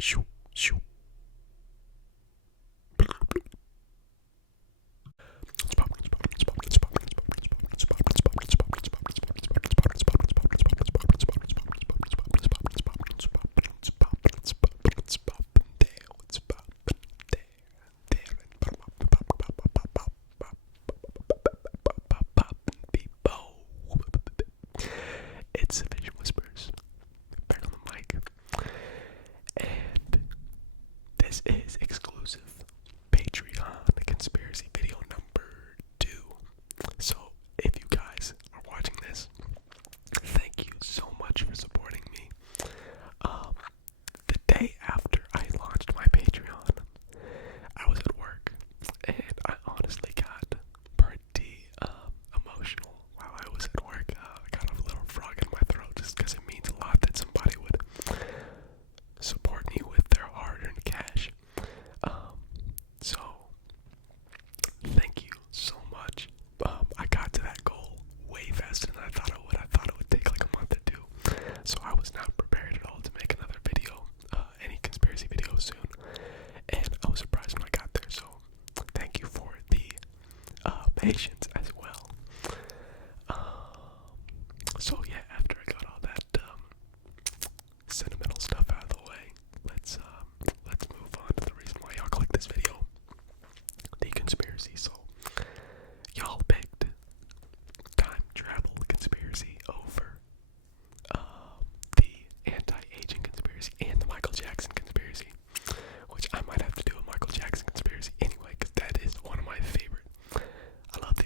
Shoo, shoo. It's Sufficient Whispers, back on the mic, and this is exclusive Patreon conspiracy video number 2. So, if you guys are watching this, thank you so much for supporting me. The day after I launched my Patreon, I was at work, and I honestly got pretty emotional while I was at work. I got a little frog in my throat just because it means a lot that somebody would support me with their hard-earned cash. So thank you so much. I got to that goal way faster than I thought I would. I thought it would take like a month or two. So I was not prepared at all to make another video, any conspiracy video soon. And I was surprised when I got there. So thank you for the patience as well. So yeah, after I got all that sentimental stuff out of the way, let's move on to the reason why y'all clicked this video. The conspiracy. So y'all picked time travel conspiracy over the anti-aging conspiracy and the Michael Jackson conspiracy, which I might have to do a Michael Jackson conspiracy anyway, because that is one of my favorite. I love the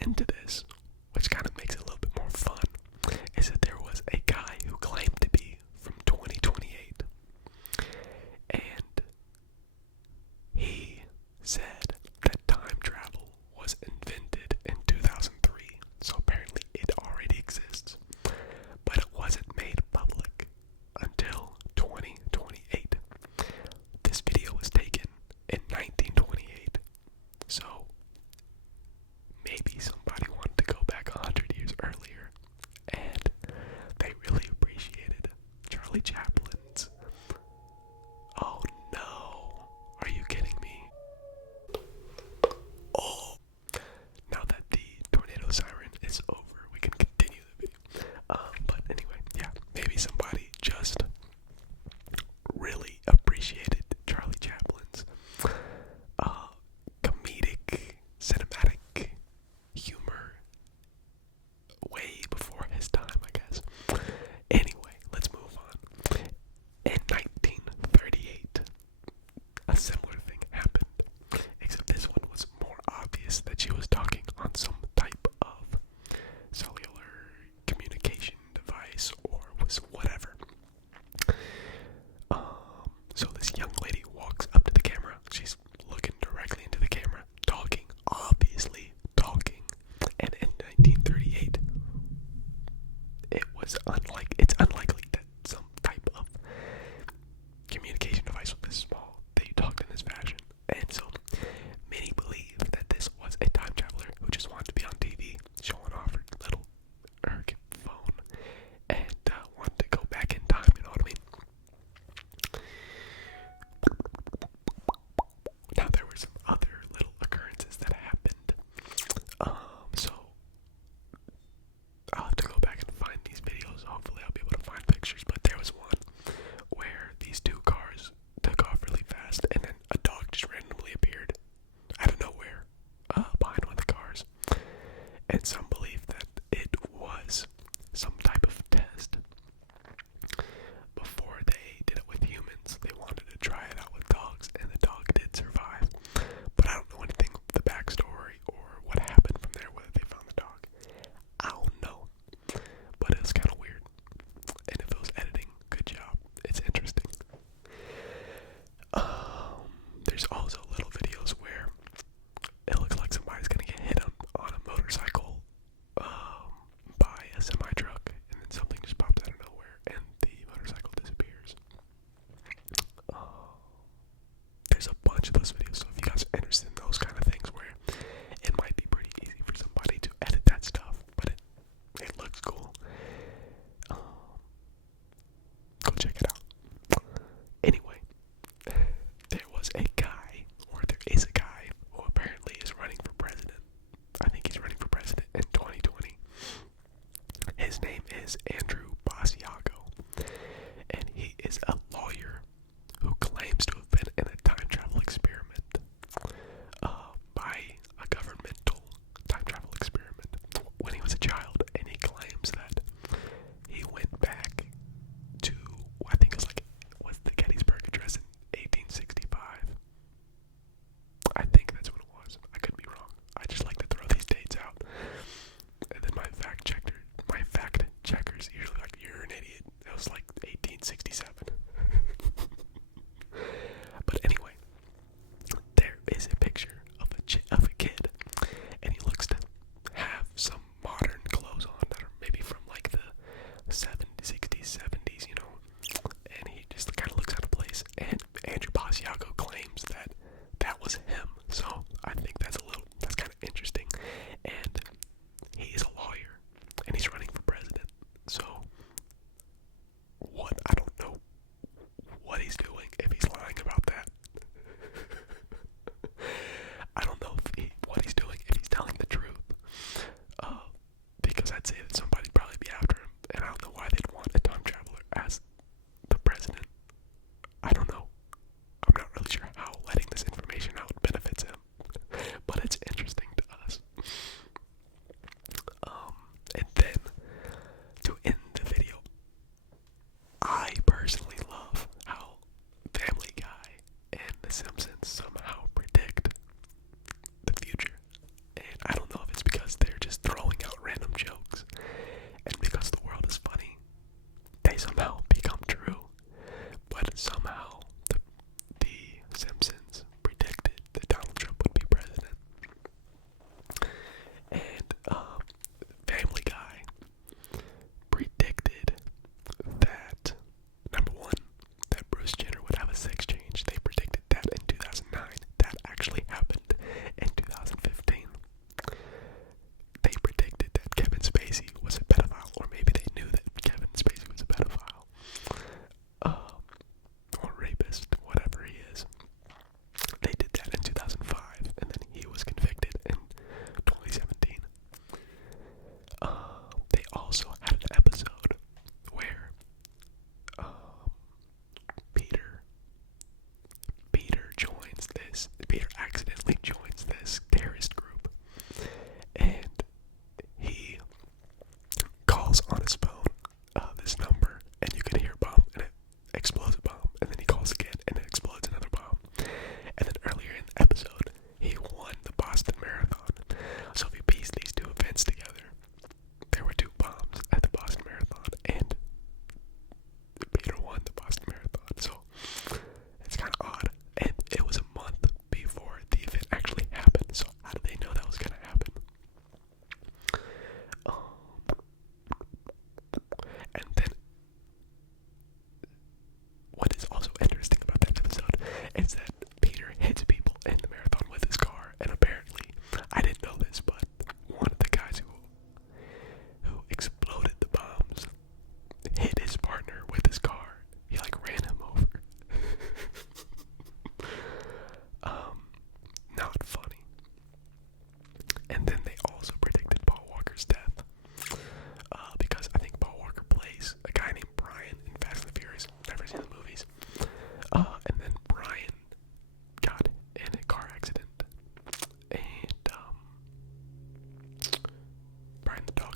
into this, which kind of makes it a little bit more fun, is that there was a guy who claimed to be from 2028, and he said that time travel was invented in 2003, so apparently it already exists, but it wasn't made public until 2028. This video was taken in 1928, so maybe somebody wanted to go back 100 years earlier, and they really appreciated Charlie Chaplin's. Oh no, are you kidding me? Oh, now that the tornado siren is over, we can continue the video. But anyway, yeah, maybe somebody just really appreciated Charlie Chaplin's comedic, cinematic humor way before his time, I guess. Anyway, let's move on. In 1938, a similar thing happened, except this one was more obvious that she was talking on some type of cellular communication device or was whatever. So this young lady walks up to the camera. She's looking directly into the camera, talking, obviously talking. And in 1938, it's unlikely that some type of communication device was this small that you talked in this fashion. And so many believe that this was a time traveler who just wanted to be on TV, showing off her little phone, and wanted to go back in time, you know what I mean? Now there were some other little occurrences that happened. So I'll have to go back and find these videos. Hopefully I'll be able to find pictures, but there was one where these two cars took off really fast and then a dog just randomly appeared out of nowhere behind one of the cars. And some believe that it was some type of test. Before they did it with humans, they wanted to try it out with dogs, and the dog did survive. But I don't know anything of the backstory or what happened from there, whether they found the dog. I don't know. But it was kind of weird. And if it was editing, good job. It's interesting. There's also little videos where it looks like somebody's gonna get hit on a motorcycle by a semi-truck, and then something just pops out of nowhere, and the motorcycle disappears. There's a bunch of those videos, so if you guys are interested in those kind of things where it might be pretty easy for somebody to edit that stuff, but it looks cool, go check it out. Anyway, there is a guy who apparently is running for president. I think he's running for president in 2020. His name is Andrew Basiago, and he is a lawyer who claims to have been in a time travel experiment by a governmental time travel experiment when he was a child, and he claims that he went back to, I think it was what's the Gettysburg Address in 1865? I think that's what it was. I could be wrong. I just like to throw these dates out. And then my fact checkers usually like, you're an idiot. It was like 1867. But anyway, there is a picture of a kid, and he looks to have some modern clothes on that are maybe from like the 70s, 60s, 70s, you know, and he just kind of looks out of place, and Andrew Basiago claims that that was him, so I think that's kind of interesting, and he is a lawyer, and he's running for president, so I don't know what he's doing, if he's lying about that. I don't know what he's doing, if he's telling the truth, because I'd say that somebody'd probably be after him, and I don't know why they'd want a time traveler as the president. I don't know. I'm not really sure how letting this information out benefits him, but it's interesting to us. And then, to end the video, I personally love how Family Guy and The Simpsons somehow predict the future. And I don't know if it's because they're dials on his phone this number, and you can hear a bomb, and it explodes a bomb, and then he calls again, and it explodes another bomb. And then earlier in the episode, he won the Boston Marathon. So if you piece these two events together, there were two bombs at the Boston Marathon, and Peter won the Boston Marathon. So it's kind of odd. And it was a month before the event actually happened. So how did they know that was going to happen? And then what is also interesting about that episode is that Peter hits people in the marathon with his car, and apparently, I didn't know this, but one of the guys who exploded the bombs hit his partner with his car. He like ran him over. Not funny. And then they also predicted Paul Walker's death, because I think Paul Walker plays a guy named Brian in Fast and the Furious. Never seen the movies. And then Brian got in a car accident, and Brian the dog